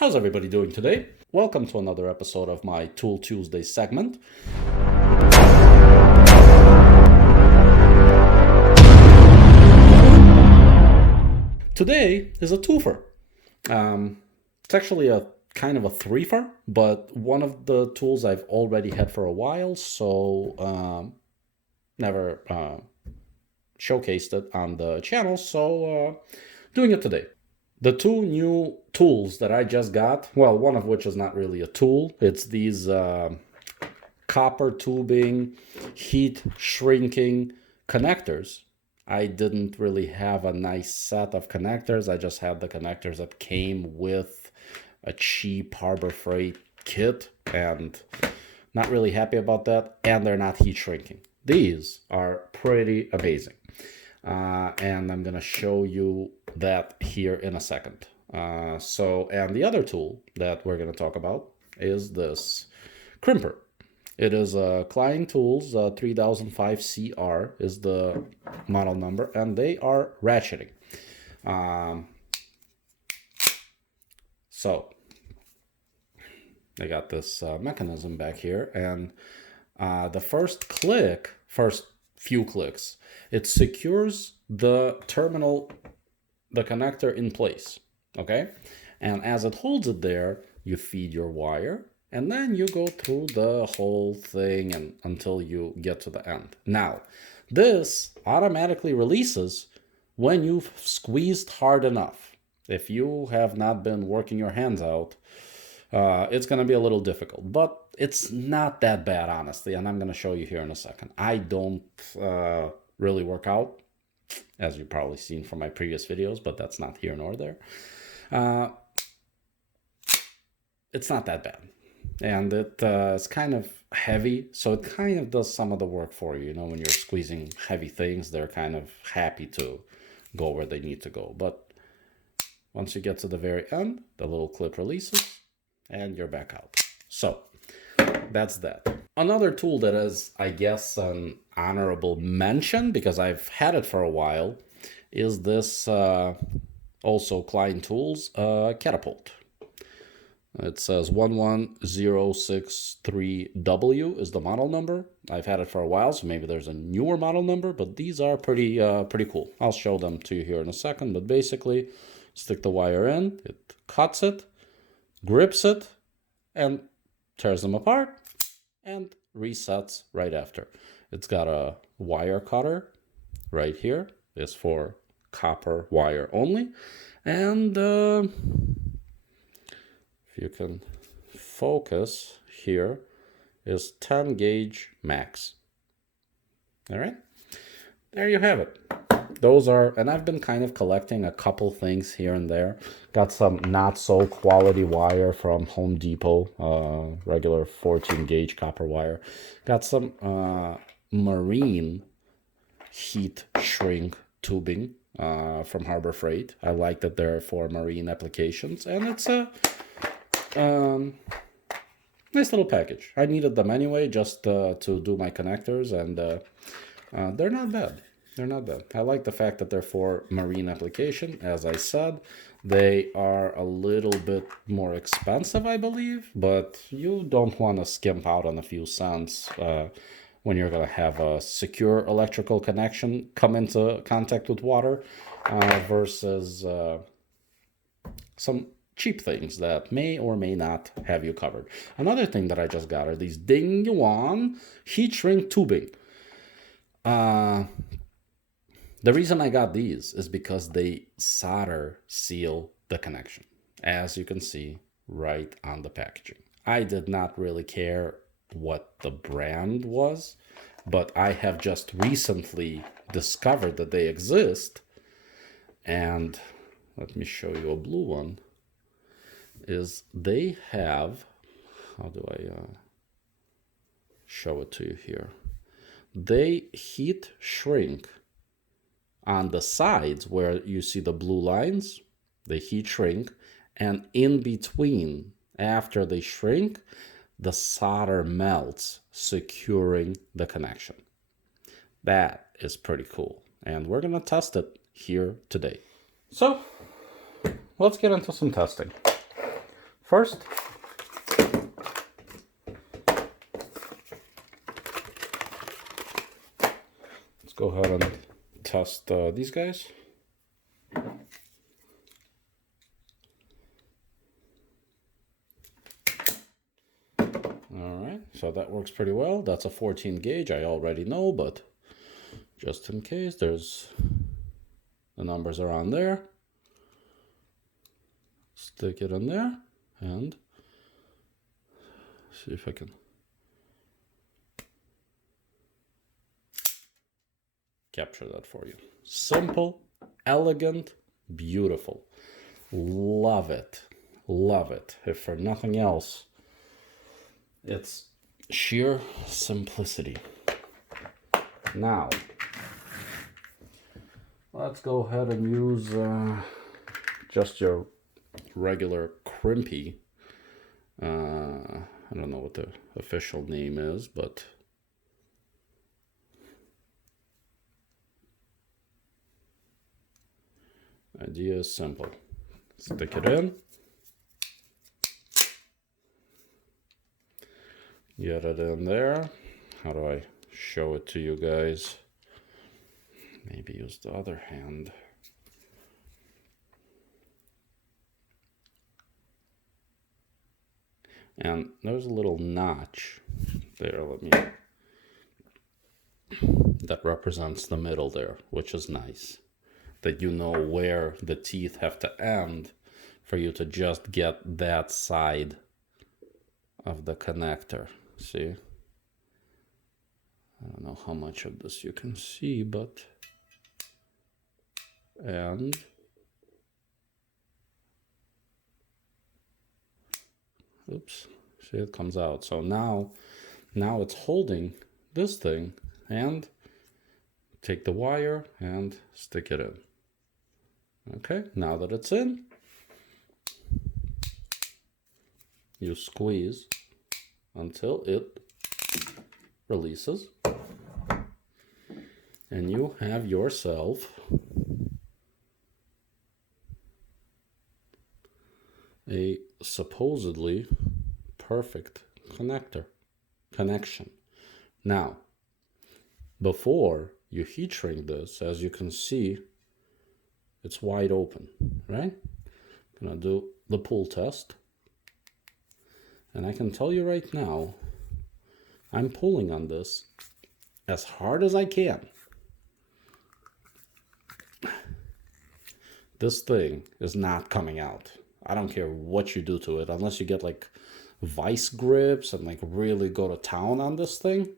How's everybody doing today? Welcome to another episode of my Tool Tuesday segment. Today is a twofer. It's actually a kind of a threefer, but one of the tools I've already had for a while, so never showcased it on the channel, so doing it today. The two new tools that I just got, well, one of which is not really a tool. It's these copper tubing, heat shrinking connectors. I didn't really have a nice set of connectors. I just had the connectors that came with a cheap Harbor Freight kit, and not really happy about that. And they're not heat shrinking. These are pretty amazing. And I'm going to show you that here in a second. And the other tool that we're going to talk about is this crimper. It is a Klein Tools 3005CR is the model number, and they are ratcheting. So I got this mechanism back here, and the first few clicks, it secures the terminal, the connector in place, okay? And as it holds it there, you feed your wire, and then you go through the whole thing until you get to the end. Now, this automatically releases when you've squeezed hard enough. If you have not been working your hands out, it's going to be a little difficult, but it's not that bad, honestly, and I'm going to show you here in a second. I don't really work out, as you've probably seen from my previous videos, but that's not here nor there. It's not that bad, and it's kind of heavy, so it kind of does some of the work for you. You know, when you're squeezing heavy things, they're kind of happy to go where they need to go, but once you get to the very end, the little clip releases, and you're back out. So that's that. Another tool that is, I guess, an honorable mention, because I've had it for a while, is this also Klein Tools Catapult. It says 11063W is the model number. I've had it for a while, so maybe there's a newer model number, but these are pretty cool. I'll show them to you here in a second, but basically, stick the wire in, it cuts it, grips it, and tears them apart, and resets right after. It's got a wire cutter right here. It's for copper wire only. And if you can focus, here is 10 gauge max. All right, there you have it. Those are, and I've been kind of collecting a couple things here and there. Got some not so quality wire from Home Depot, regular 14 gauge copper wire. Got some marine heat shrink tubing from Harbor Freight. I like that they're for marine applications, and it's a nice little package. I needed them anyway just to do my connectors, and they're not bad. They're not bad. I like the fact that they're for marine application. As I said, they are a little bit more expensive, I believe, but you don't want to skimp out on a few cents when you're going to have a secure electrical connection come into contact with water versus some cheap things that may or may not have you covered. Another thing that I just got are these Ding Yuan heat shrink tubing. The reason I got these is because they solder seal the connection, as you can see right on the packaging. I did not really care what the brand was, but I have just recently discovered that they exist. And let me show you a blue one. Is they have, how do I show it to you here? They heat shrink on the sides where you see the blue lines, they heat shrink, and in between, after they shrink, the solder melts, securing the connection. That is pretty cool, and we're going to test it here today. So let's get into some testing. First, let's go ahead and test these guys. Alright, so that works pretty well. That's a 14 gauge, I already know, but just in case, the numbers are on there. Stick it in there and see if I can capture that for you. Simple, elegant, beautiful. Love it. Love it. If for nothing else, it's sheer simplicity. Now, let's go ahead and use just your regular crimpy. I don't know what the official name is, but idea is simple. Stick it in. Get it in there. How do I show it to you guys? Maybe use the other hand. And there's a little notch there. That represents the middle there, which is nice. That you know where the teeth have to end for you to just get that side of the connector. See? I don't know how much of this you can see, but and oops, see, it comes out. So now it's holding this thing, and take the wire and stick it in. Okay, now that it's in, you squeeze until it releases, and you have yourself a supposedly perfect connection. Now, before you heat shrink this, as you can see, it's wide open, right? I'm gonna do the pull test. And I can tell you right now, I'm pulling on this as hard as I can. This thing is not coming out. I don't care what you do to it, unless you get like vice grips and like really go to town on this thing.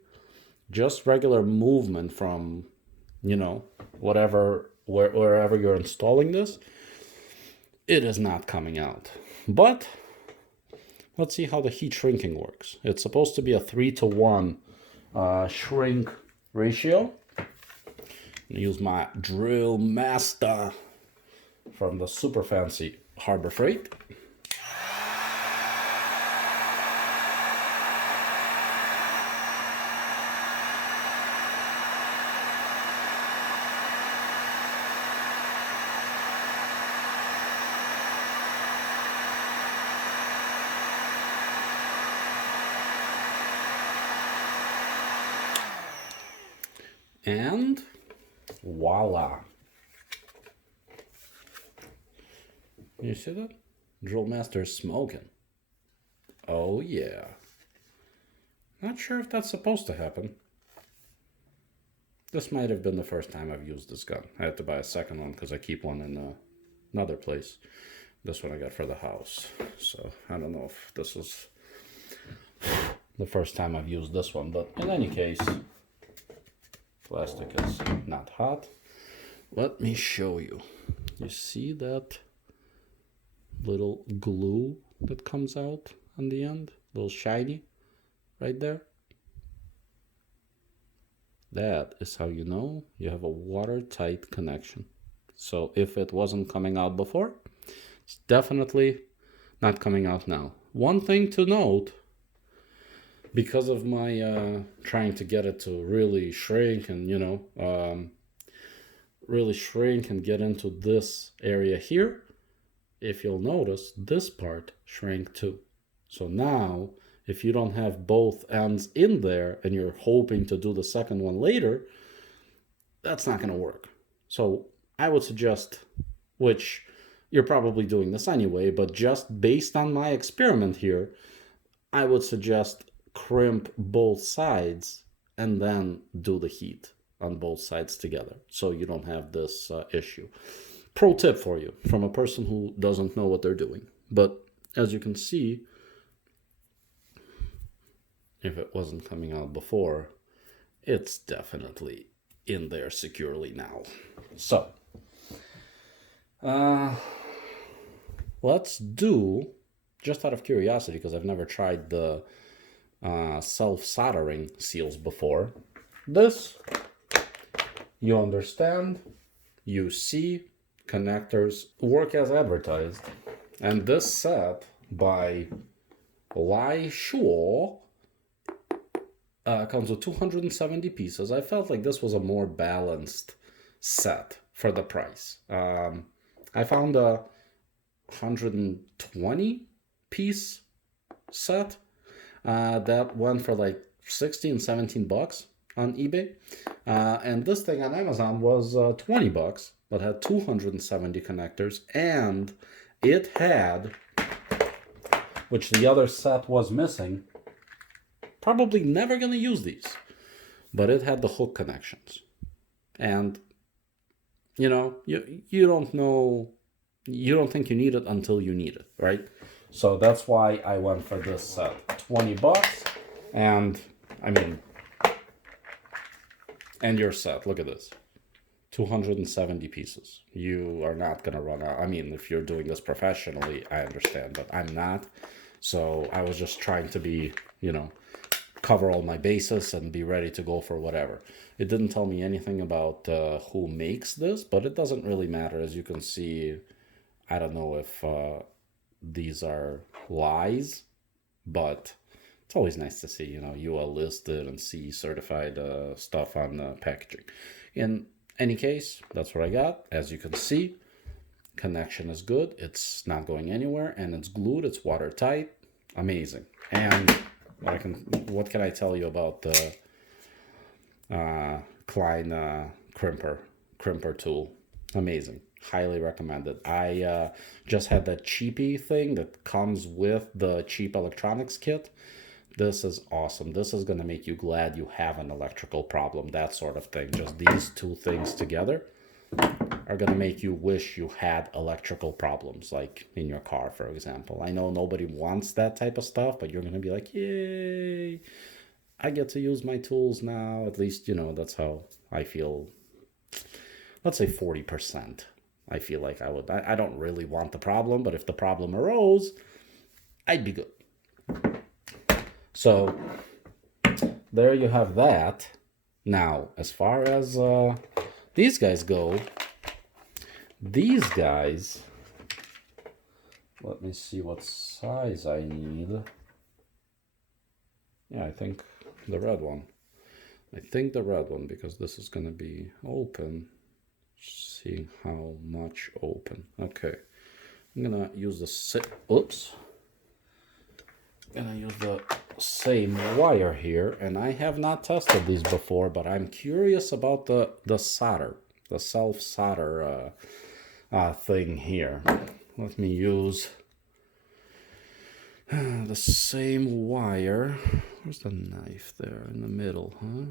Just regular movement from, you know, wherever you're installing this, it is not coming out. But let's see how the heat shrinking works. It's supposed to be a 3-to-1 shrink ratio. I'm gonna use my drill master from the super fancy Harbor Freight. And voila. You see that? Drill master is smoking. Oh yeah. Not sure if that's supposed to happen. This might have been the first time I've used this gun. I had to buy a second one because I keep one in another place. This one I got for the house. So I don't know if this is the first time I've used this one, but in any case, plastic is not hot. Let me show you. You see that little glue that comes out on the end? A little shiny right there? That is how you know you have a watertight connection. So if it wasn't coming out before, it's definitely not coming out now. One thing to note, because of my trying to get it to really shrink and, you know, really shrink and get into this area here, if you'll notice, this part shrank too. So now, if you don't have both ends in there and you're hoping to do the second one later, that's not going to work. So I would suggest, which you're probably doing this anyway, but just based on my experiment here, I would suggest crimp both sides and then do the heat on both sides together so you don't have this issue. Pro tip for you from a person who doesn't know what they're doing. But as you can see, if it wasn't coming out before, it's definitely in there securely now. So let's do, just out of curiosity, because I've never tried the self-soldering seals before. This, you understand, you see, connectors work as advertised. And this set by Lai Shuo comes with 270 pieces. I felt like this was a more balanced set for the price. I found a 120 piece set that went for like 16, 17 bucks on eBay. And this thing on Amazon was 20 bucks, but had 270 connectors, and it had, which the other set was missing, probably never going to use these, but it had the hook connections. And, you know, you don't know, you don't think you need it until you need it, right? So that's why I went for this set. 20 bucks, and I mean, and your set, look at this. 270 pieces. You are not going to run out. I mean, if you're doing this professionally, I understand, but I'm not. So I was just trying to be, you know, cover all my bases and be ready to go for whatever. It didn't tell me anything about who makes this, but it doesn't really matter. As you can see, I don't know if these are lies, but it's always nice to see, you know, UL listed and C certified stuff on the packaging. In any case, that's what I got. As you can see, connection is good. It's not going anywhere, and it's glued. It's watertight. Amazing. And what can I tell you about the Klein Crimper tool? Amazing. Highly recommended. I just had that cheapy thing that comes with the cheap electronics kit. This is awesome. This is going to make you glad you have an electrical problem, that sort of thing. Just these two things together are going to make you wish you had electrical problems, like in your car, for example. I know nobody wants that type of stuff, but you're going to be like, yay, I get to use my tools now. At least, you know, that's how I feel. Let's say 40%. I feel like I would. I don't really want the problem, but if the problem arose, I'd be good. So there you have that. Now, as far as these guys go, these guys, let me see what size I need. Yeah, I think the red one. Because this is going to be open. See how much open. Okay. I'm going to use the same wire here, and I have not tested these before, but I'm curious about the solder, the self-solder thing here. Let me use the same wire. Where's the knife there in the middle, huh?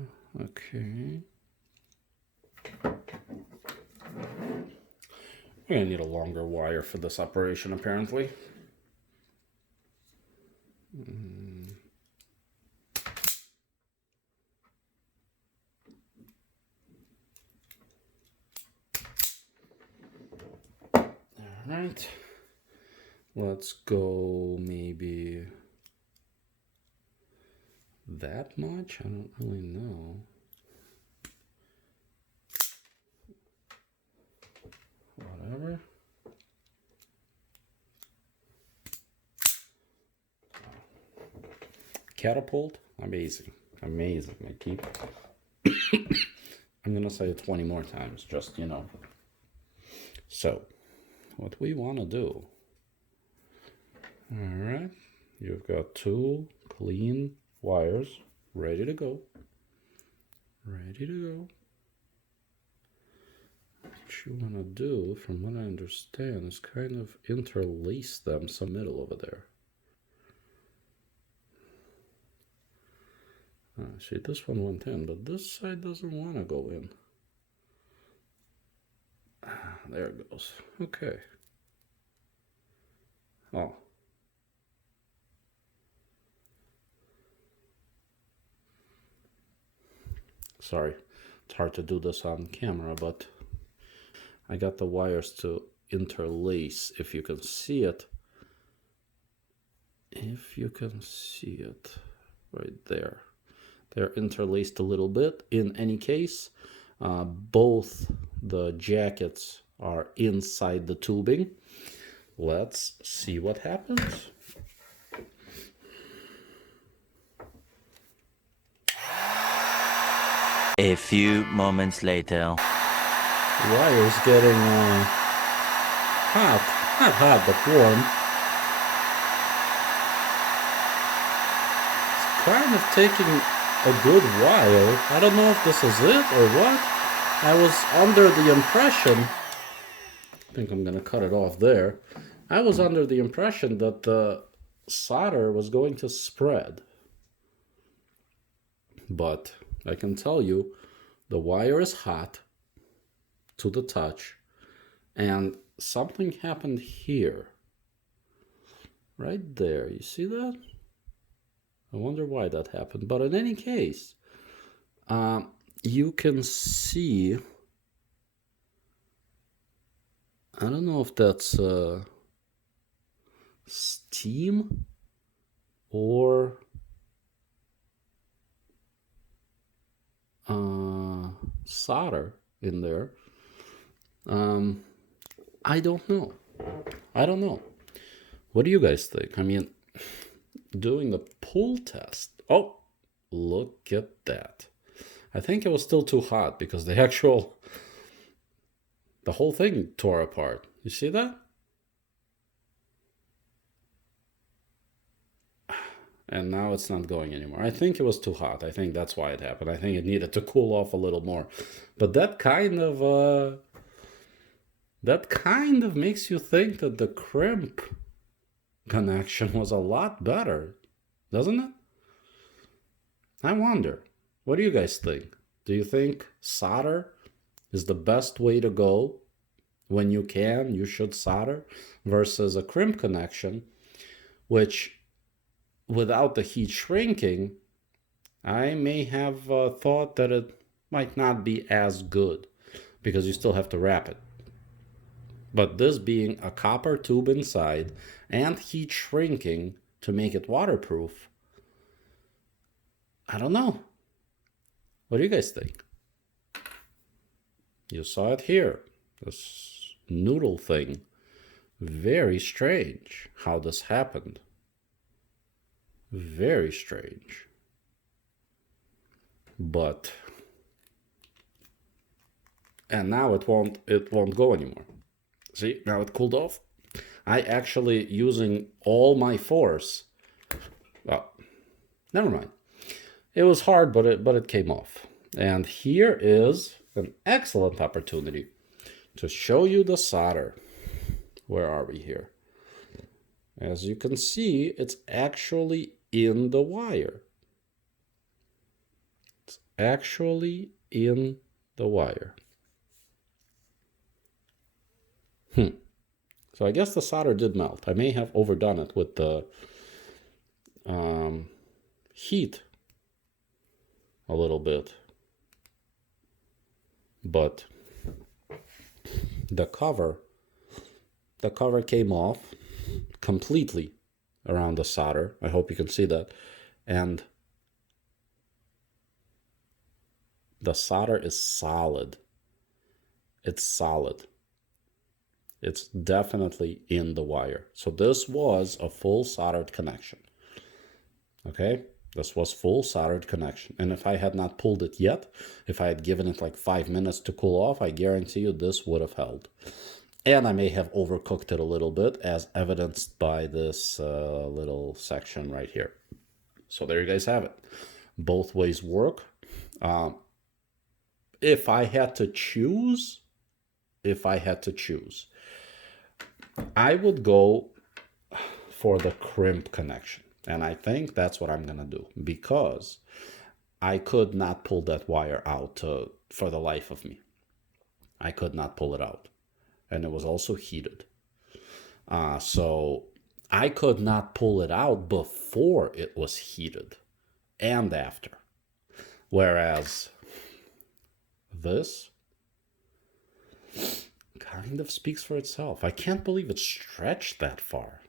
Okay. We're gonna need a longer wire for this operation, apparently. Alright, let's go maybe that much? I don't really know. Whatever. Catapult, amazing. Amazing. I keep I'm gonna say it 20 more times, just, you know. So what we want to do All right, you've got 2 clean wires ready to go. Ready to go. What you want to do, from what I understand, is kind of interlace them some middle over there. See, this one went in, but this side doesn't want to go in. There it goes. Okay. Oh. Sorry, it's hard to do this on camera, but I got the wires to interlace, if you can see it. If you can see it right there. They're interlaced a little bit. In any case, both the jackets are inside the tubing. Let's see what happens. A few moments later. Wire's getting hot. Not hot, but warm. It's kind of taking a good while. I don't know if this is it or what. I was under the impression, I think I'm gonna cut it off there. I was under the impression that the solder was going to spread. But I can tell you, the wire is hot to the touch, and something happened here. Right there, you see that? I wonder why that happened. But in any case, you can see, I don't know if that's steam or solder in there. I don't know. What do you guys think? I mean, doing the pull test. Oh, look at that. I think it was still too hot because the whole thing tore apart. You see that? And now it's not going anymore. I think it was too hot. I think that's why it happened. I think it needed to cool off a little more. But that kind of makes you think that the crimp connection was a lot better, doesn't it? I wonder. What do you guys think? Do you think solder is the best way to go? When you can, you should solder, versus a crimp connection, which without the heat shrinking, I may have thought that it might not be as good because you still have to wrap it. But this being a copper tube inside and heat shrinking to make it waterproof, I don't know. What do you guys think? You saw it here. This noodle thing. Very strange how this happened. Very strange. But, and now it won't go anymore. See, now it cooled off. I actually, using all my force, well, never mind. It was hard, but it came off. And here is an excellent opportunity to show you the solder. Where are we here? As you can see, it's actually in the wire. It's actually in the wire. So I guess the solder did melt. I may have overdone it with the heat a little bit. But the cover came off completely around the solder. I hope you can see that. And the solder is solid. It's solid. It's definitely in the wire. So this was a full soldered connection. Okay? This was full soldered connection. And if I had not pulled it yet, if I had given it like 5 minutes to cool off, I guarantee you this would have held. And I may have overcooked it a little bit, as evidenced by this little section right here. So there you guys have it. Both ways work. If I had to choose, I would go for the crimp connection. And I think that's what I'm going to do, because I could not pull that wire out for the life of me. I could not pull it out. And it was also heated. So I could not pull it out before it was heated and after. Whereas this kind of speaks for itself. I can't believe it stretched that far.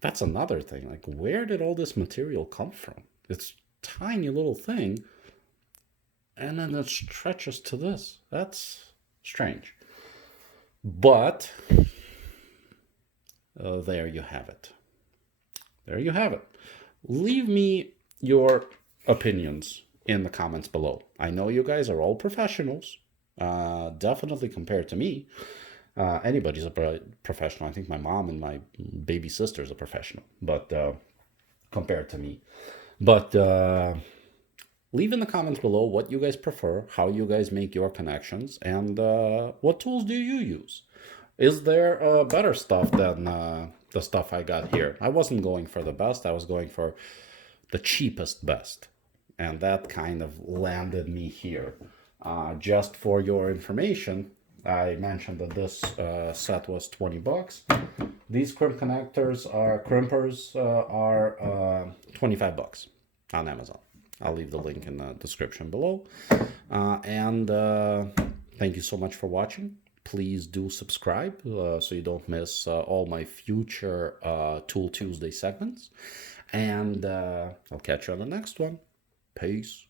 That's another thing. Like, where did all this material come from? It's a tiny little thing, and then it stretches to this. That's strange. But there you have it. There you have it. Leave me your opinions in the comments below. I know you guys are all professionals, definitely compared to me. Anybody's a professional. I think my mom and my baby sister is a professional, but compared to me. But leave in the comments below what you guys prefer, how you guys make your connections, and what tools do you use? Is there better stuff than the stuff I got here? I wasn't going for the best. I was going for the cheapest best. And that kind of landed me here. Just for your information, I mentioned that this set was 20 bucks. These crimp connectors crimpers are 25 bucks on Amazon. I'll leave the link in the description below. And thank you so much for watching. Please do subscribe so you don't miss all my future Tool Tuesday segments. And I'll catch you on the next one. Peace.